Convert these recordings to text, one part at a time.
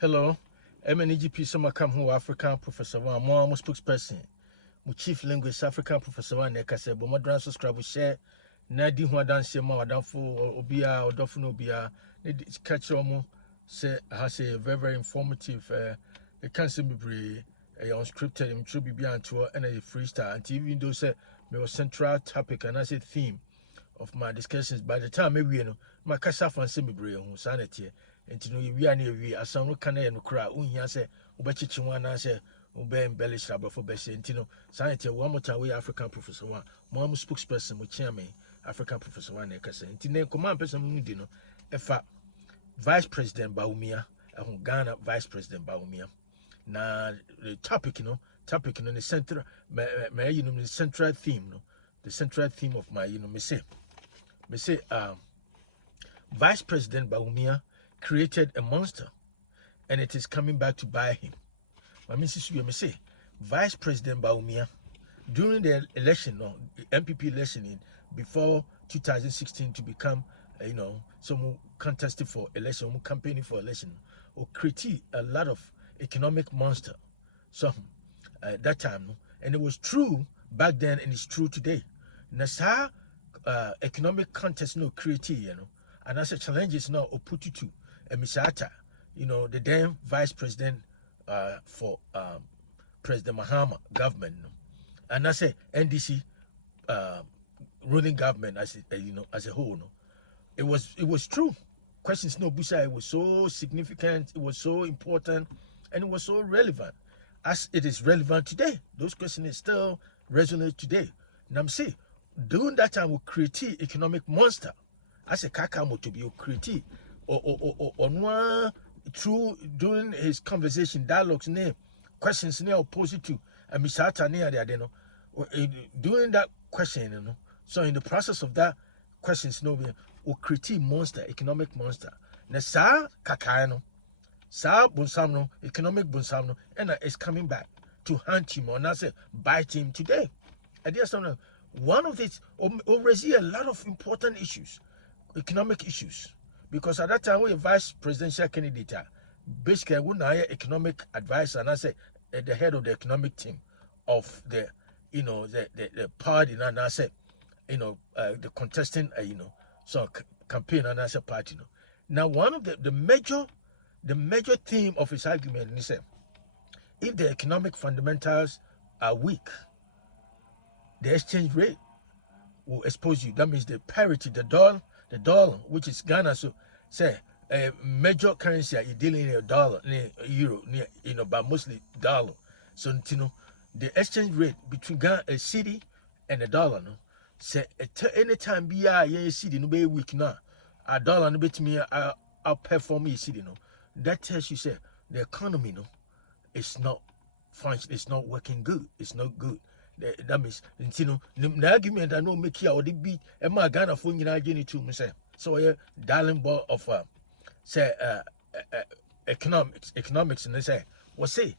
Hello, MNEGP Summer Come Home African Professor One, more spokesperson, my chief linguist African Professor One, Nekase, but my subscribe share, Nadi who dance your mother down for Obia or Dofino Obia, catch your say, has a very informative, a cancer be unscripted, and true be on tour and a freestyle, and even though say, my central topic and as a theme of my discussions by the time maybe you know my casa fan semi brain sanity and to know we are near we are some kind of crowd when he say ubechi one answer ube embellish rubber for best and you sanity one more time we African Professor One mom spokesperson with chairman African Professor One ekasa and then command person you know if Vice President Bawumia Ghana Vice President Bawumia na the topic you know the center you know the central theme no the central theme of my me say Vice President Bawumia created a monster and it is coming back to buy him. Me say Vice President Bawumia during the election, no, the MPP election in before 2016 to become someone contested for election, campaigning for election, or critique a lot of economic monster. So that time, no, and it was true back then and it's true today. Nasa economic contest no create and as a challenges now or put you to a misata, the then vice president for President Mahama government, and I say NDC ruling government as as a whole. It was true. Questions no busa, it was so significant, it was so important, and it was so relevant as it is relevant today. Those questions still resonate today. And I'm saying during that time we create economic monster as a kakamo to be create or one through during his conversation dialogues name questions near opposite to a misata near the during that question so in the process of that questions we create monster economic monster na sa kakano sa bunsamno economic bunsamno and it's coming back to hunt him or not say bite him today. I guess one of it already a lot of important issues, economic issues, because at that time we vice presidential candidate, basically we now economic advisor and I say at the head of the economic team of the the party and I say the contesting so campaign and I say party. Now one of the major theme of his argument is if the economic fundamentals are weak, the exchange rate will expose you. That means the parity, the dollar, which is Ghana. So say a major currency are you dealing in a dollar, euro, but mostly dollar. So the exchange rate between Ghana, a city and a dollar, say anytime be a city no be weak now, a dollar no bet me outperform a city That tells you say the economy it's not function, it's not working good, it's not good. That means the argument I know make here or the beat and my Ghana phone to me say so darling ball of say economics and they say say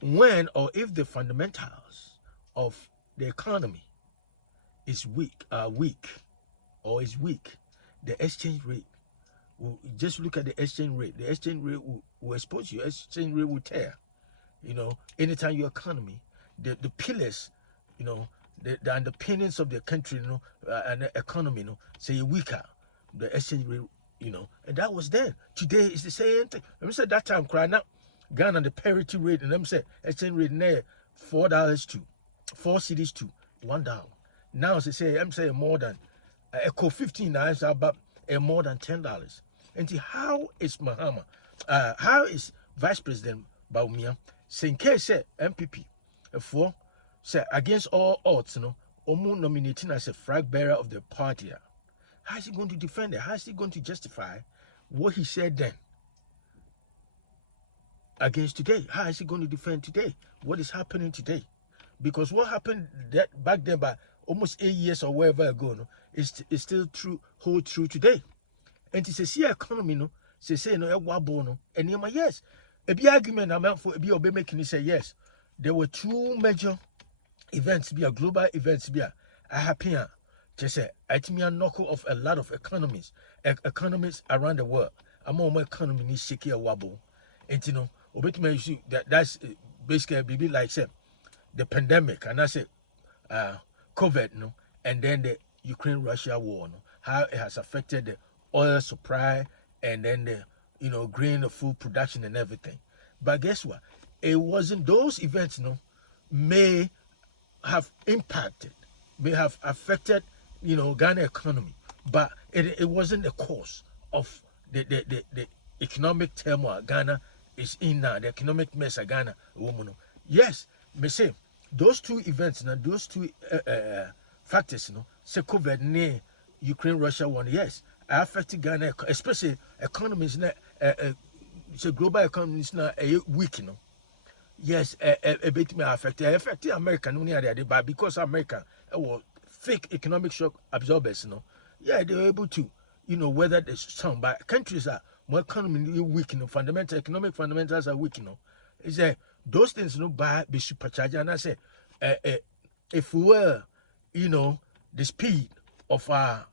when or if the fundamentals of the economy is weak or is weak, the exchange rate will just look at the exchange rate. The exchange rate will expose you, exchange rate will tear. Anytime your economy the pillars, the underpinnings of the country, and the economy, say weaker, the exchange rate, and that was then. Today is the same thing. Let me say that time crying out, Ghana the parity rate, and let me say exchange rate there $4 to 4 cities to $1. Now they say I'm saying more than echo 15 dollars about more than $10. And see how is Mahama, how is Vice President Bawumia saying case MPP for say against all odds, Omu nominating as a flag bearer of the party. How is he going to defend it? How is he going to justify what he said then against today? How is he going to defend today? What is happening today? Because what happened that back then by almost 8 years or wherever ago, is still true, hold true today. And it's a see economy, say no wabo and yes. A big argument I'm for a be making it say yes. There were two major events, be a global events, be a happy just say a knuckle of a lot of economies around the world. I'm on my economy is shaky a wobble. And obetime that's basically be like say the pandemic, and I say COVID, and then the Ukraine-Russia war, how it has affected the oil supply and then the grain of food production and everything. But guess what? It wasn't those events, may have impacted, may have affected, Ghana economy, but it wasn't the cause of the economic turmoil Ghana is in now, the economic mess of Ghana. Yes, me say those two events now, those two factors, say COVID and Ukraine-Russia one, yes, affected Ghana, especially economies now, so global economies now weak, yes, a bit may affect America, but because America was fake economic shock absorbers, yeah, they were able to, weather the storm. But countries are more economically weak, fundamental economic fundamentals are weak, Is that those things, by be supercharged. And I say, if we were, the speed of our,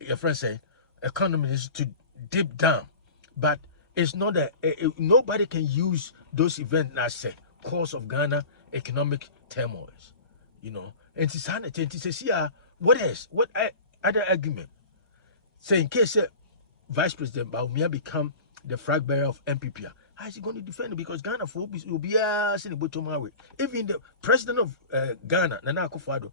your friend say, economy is to dip down, but it's not that nobody can use those events as a cause of Ghana economic turmoil, And it's sanity. It's what else? What other argument? Say in case Vice President Bawumia become the flag bearer of MPP, how is he going to defend it? Because Ghana will be in the bottom way. Even the president of Ghana, Nana Akufo-Addo,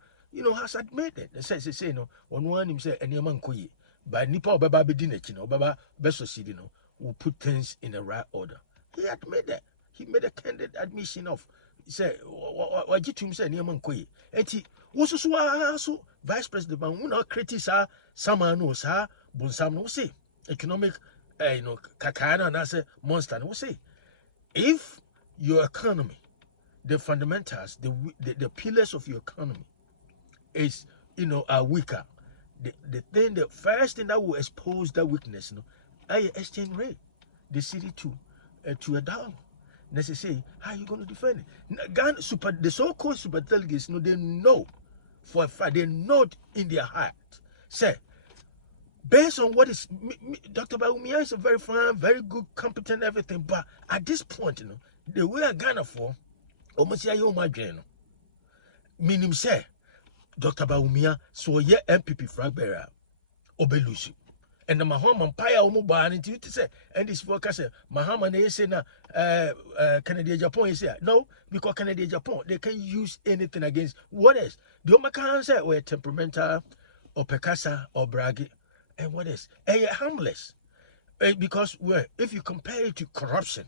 has admitted. They say on one him say any man koye, but nipa obaba be dinach, obaba beso sidi will put things in the right order. He admitted that. He made a candid admission of, he said, what you to him say any man koye. And he was so Vice President Bawumia criticize someone who sa bonsam no say economic kakana and I say monster no say if your economy, the fundamentals, the pillars of your economy is are weaker, the first thing that will expose that weakness are your exchange rate, the city to $1. Necessary, how are you going to defend it? Ghana the so-called super delegates, they know for a fact, they know in their heart, say, based on what is Dr. Bawumia is a very fine, very good, competent, everything. But at this point, the way I Ghana for almost my dream. Meaning say Dr. Bawumia so ye MPP flag bearer obelusi. And the Mahama Empire Omuba and you say, and this focus Mahama they say na Canada Japan is here. No, because Canada Japan they can use anything against what else? The Omakan say we're temperamental or Pekasa or Bragi. And what is? Harmless. Because if you compare it to corruption,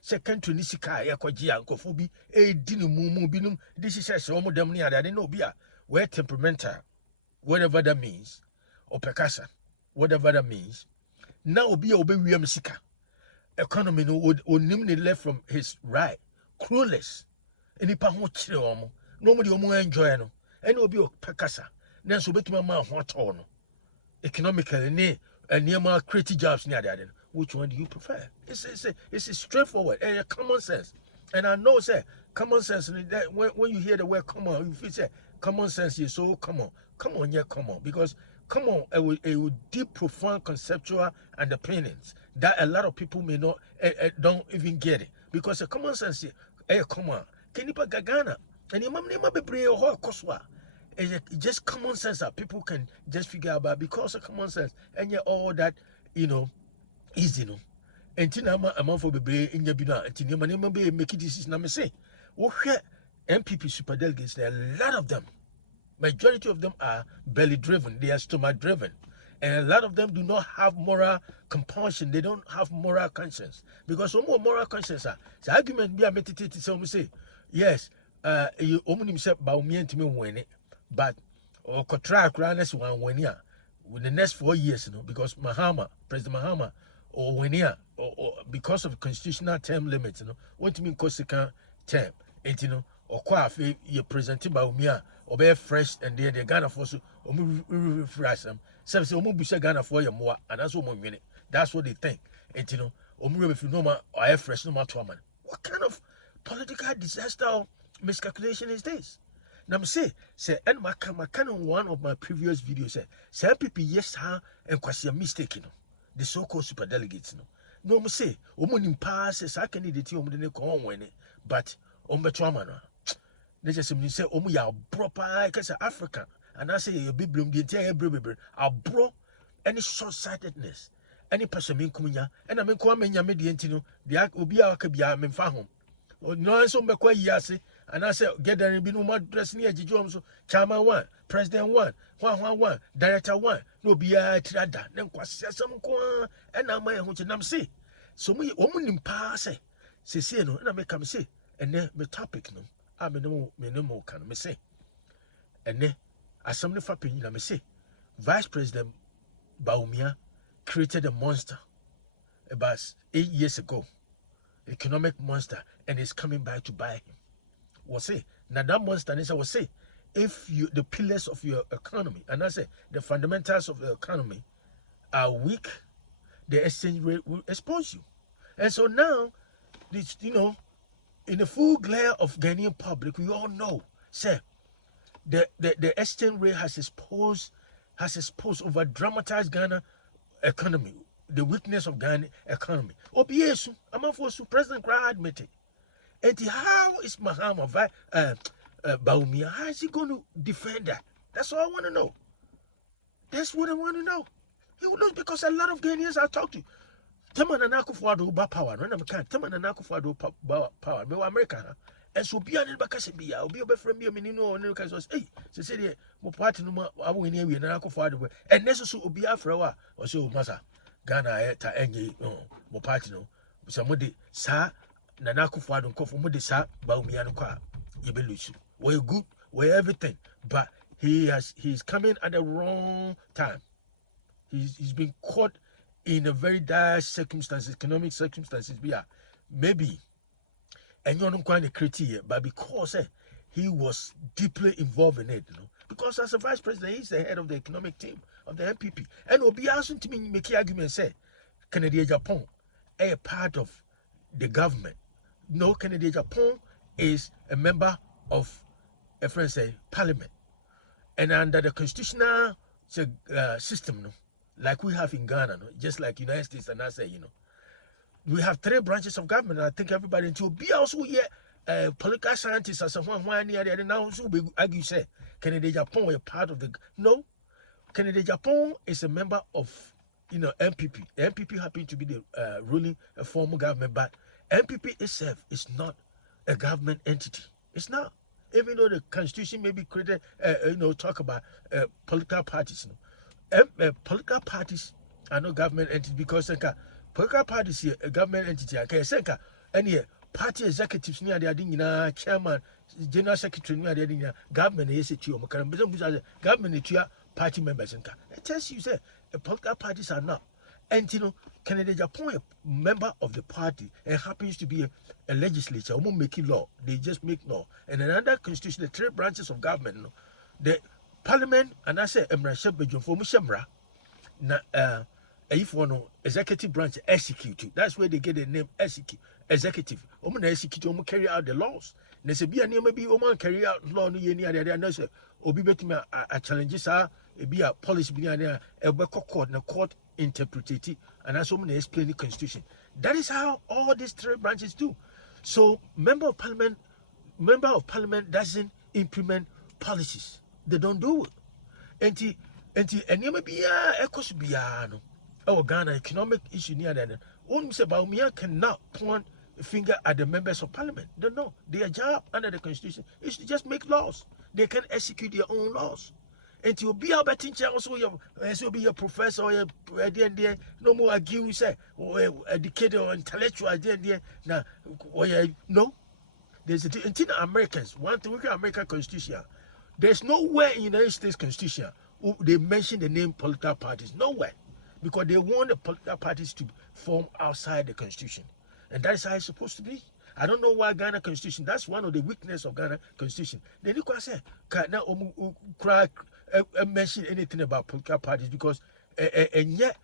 second to Nisika, Yakwaji, Kofubi, Dinu Mumu Binum, this is a Somo Demnia, I didn't know Bia, we're temperamental, whatever that means, or Pekasa, whatever that means. Now be obey William Sika. Economy would nimly left from his right, cruelless. Any paho chile, nobody enjoy no, and will be Pekasa. Then so bet my man what on. Economically, and near more creative jobs near that. Which one do you prefer? It's straightforward and common sense. And I know, say, common sense. That when you hear the word common, you feel say common sense is so common. Come on, yeah, come on. Because come on, it will deep, profound conceptual underpinnings that a lot of people may not don't even get it. Because the common sense is, come on, can you put Ghana? And you may be a whole coswa. It's just common sense that people can just figure out about because of common sense and yet all that easy and tina amount for baby in your bina and tina man be make it decision na me say MPP super delegates there a lot of them, majority of them are belly driven, they are stomach driven, and a lot of them do not have moral compulsion, they don't have moral conscience because some more moral conscience the argument be a meditate so me say yes you omunim say Bawumia ntimi win it. But or contract runners one year with the next 4 years, because President Mahama, or when year, or because of constitutional term limits, want to mean Corsican term, and or quite you presented Bawumia, or be fresh, and then the Ghana force, or refresh them. Some say, Omu Ghana for you more, and that's what minute. That's what they think, and Omu if you know my or fresh no matter what kind of political disaster or miscalculation is this? Now say and my one of my previous videos say MPP yes and quite a mistake the so-called super delegates no mo say omo nim pass sa candidate omo de ne ko onwene but omo beto amano they just say omo ya bro pa cause Africa and I say you biblum the entire bebre abro any short-sightedness any person min kumunya and I mean ko amenya me de enti no de obi a waka bia me fa ho no so mbekwa yase and I say get there be no more dress near Jijom so chairman one, president one, one, director one, no be a trada, then kwasam ko and I my hunam say. So me woman in pass say no, and I make come say, and then me topic no, I me no more can me say. And then as somebody for opinion, me say, Vice President Bawumia created a monster about 8 years ago, economic monster, and is coming back to buy him. Was say now that monster is was say if you the pillars of your economy and I say the fundamentals of the economy are weak, the exchange rate will expose you. And so now this in the full glare of Ghanaian public, we all know say the exchange rate has exposed over dramatized Ghana economy, the weakness of Ghana economy. Obiesu, Amafosu, President Kra admitted. And how is Mahama Bawumia, how is he going to defend that? That's all I want to know. That's what I want to know. He will lose because a lot of Ghanaians I talk to. Taman and Akufo-Addo ba power. No, I'm can't. Taman and Akufo-Addo power. Me America. And so be an bakase be. I'll be a friend. Me no one because was hey. So say the mo party no more. I will near we and Akufo-Addo. And necessary will be after a while. Or so masa Ghana ta enye mo party no. Somebody sa. Nana Akufo-Addo nkofo mo de sa Bawumia no kwa yebelusu. We're good, we're everything, but he's coming at the wrong time. He's been caught in a very dire circumstances, economic circumstances. Maybe and you're not quite a critique, but because he was deeply involved in it, because as a vice president, he's the head of the economic team of the MPP. And will be asking to me make argument say Canada Japan a part of the government. No, Canada Japan is a member of a friend say parliament, and under the constitutional system, like we have in Ghana, just like United States, and I say, we have 3 branches of government. And I think everybody to be also here, political scientists as one near the now so be argue say Canada Japan a part of the no, Canada Japan is a member of MPP. The MPP happen to be the ruling a formal government, but MPP itself is not a government entity. It's not. Even though the constitution may be created, talk about political parties. Political parties are not government entities because political parties here a government entity. Okay, any party executives near the chairman, general secretary near the government is government party members. It tells you say political parties are not. And Canada Japan a member of the party and happens to be a legislature, who making law. They just make law. And another constitution, the 3 branches of government, the parliament, and I say if one executive branch execute, that's where they get the name executive. Execute, carry out the laws. They say be a name maybe carry out law no any other no say obi betime a challenges are be a policy be a court interpret it, and that's when they explain the constitution. That is how all these 3 branches do. So member of parliament doesn't implement policies. They don't do it. And you may be a no. Our Ghana economic issue near that. Only say Bawumia cannot point a finger at the members of parliament. They know their job under the constitution is to just make laws. They can execute their own laws. And to be a betting also be a professor or no more argue say or educated or intellectual now no. There's a Americans want to look at American constitution. There's nowhere in United States constitution they mention the name political parties. Nowhere. Because they want the political parties to form outside the constitution. And that is how it's supposed to be. I don't know why Ghana constitution, that's one of the weakness of Ghana constitution. They didn't quite say, can't mention anything about political parties because and yet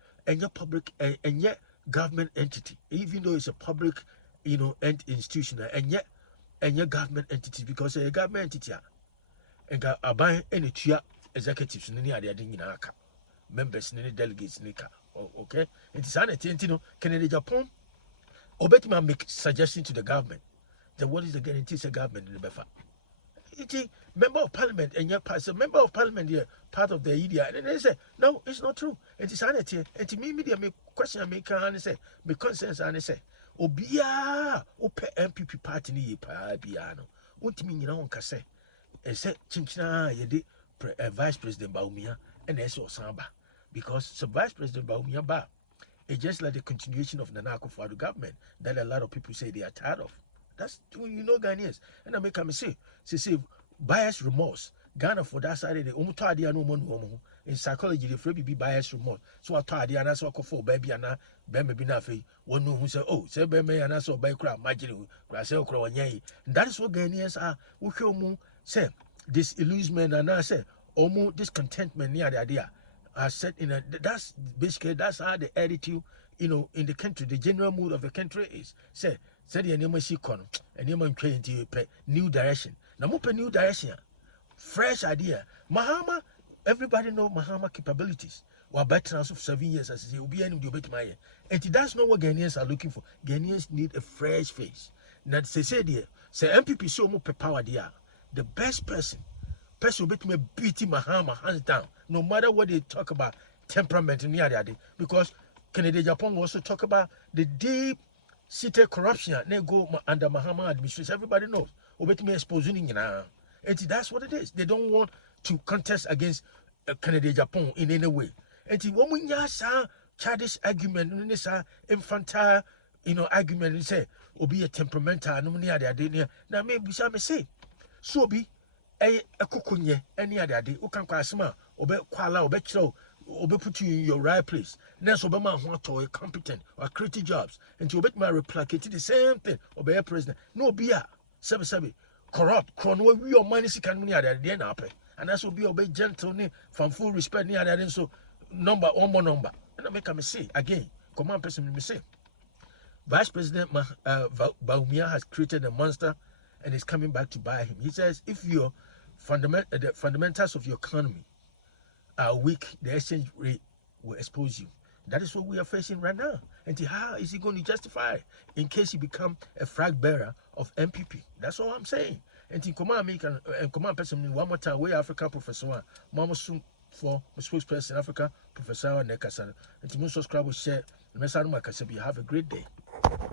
public and yet government entity, even though it's a public, institution, and yet government entity because a government entity and got a buy any executives in the other members, any delegates, okay? It is an no Canada Japan. Obetma make suggestion to the government. Then what is the guarantee the government in the Befa? It's member of parliament and your part, member of parliament here, part of the idea. And they say, no, it's not true. It is sanity. And to me, media make question I make and say, me consensus and say, Obia, Ope MPP party ni pa biano. Untimi you know, say, and say, Chinchina, ye Vice President Bawumia, and that's Samba. Because the Vice President Bawumia ba, it's just like the continuation of the Nako government that a lot of people say they are tired of. That's Ghanaians. And I make a mistake. Say bias remorse. Ghana for that side of the umutadi no one in psychology the free be bias remorse. So I told the answer for baby and baby nafi. One who say, oh, say baby and I saw by crowd, imagine Grasel crow and that is what Ghanaians are. Who say this illusion and I say, discontentment near the idea. I said that's basically that's how the attitude, in the country, the general mood of the country is. Say the enemy she con and you man train to new direction. Now mope new direction. Fresh idea. Mahama, everybody know Mahama capabilities. We're better of 7 years as he will be any debate my year. And that's not what Ghanaians are looking for. Ghanaians need a fresh face. Now say dear, say MPP so more power there. The best person will be beating Mahama hands down. No matter what they talk about temperament in the other, because Canada Japan also talk about the deep seated corruption they go under Mahama administration. Everybody knows. Obetime exposing and that's what it is. They don't want to contest against Canada Japan in any way. And when we have childish argument, infantile, argument, and say, or be a temperamental, no near the idea. Now maybe some say, so be a kukunye, any other day, who can quite smart, or be quala, or bet so. Or be put you in your right place. Next, Obama want to competent or creative jobs, and to obey my replicate the same thing. Obey a president. No beer, seven, corrupt, chrono, we your money can money at the end up. And that's will be obey gentle from full respect near that. So, number, one more number. And I make a mistake again. Command person me say. Vice President Bawumia has created a monster and is coming back to buy him. He says, if your the fundamentals of your economy are weak, the exchange rate will expose you. That is what we are facing right now. And how is he going to justify it in case he become a flag bearer of MPP? That's all I'm saying. And to command me and command person one more time, we African professor, Mama soon for spokesperson Africa, Professor Nekasa. And to subscribe, share, the message. Have a great day.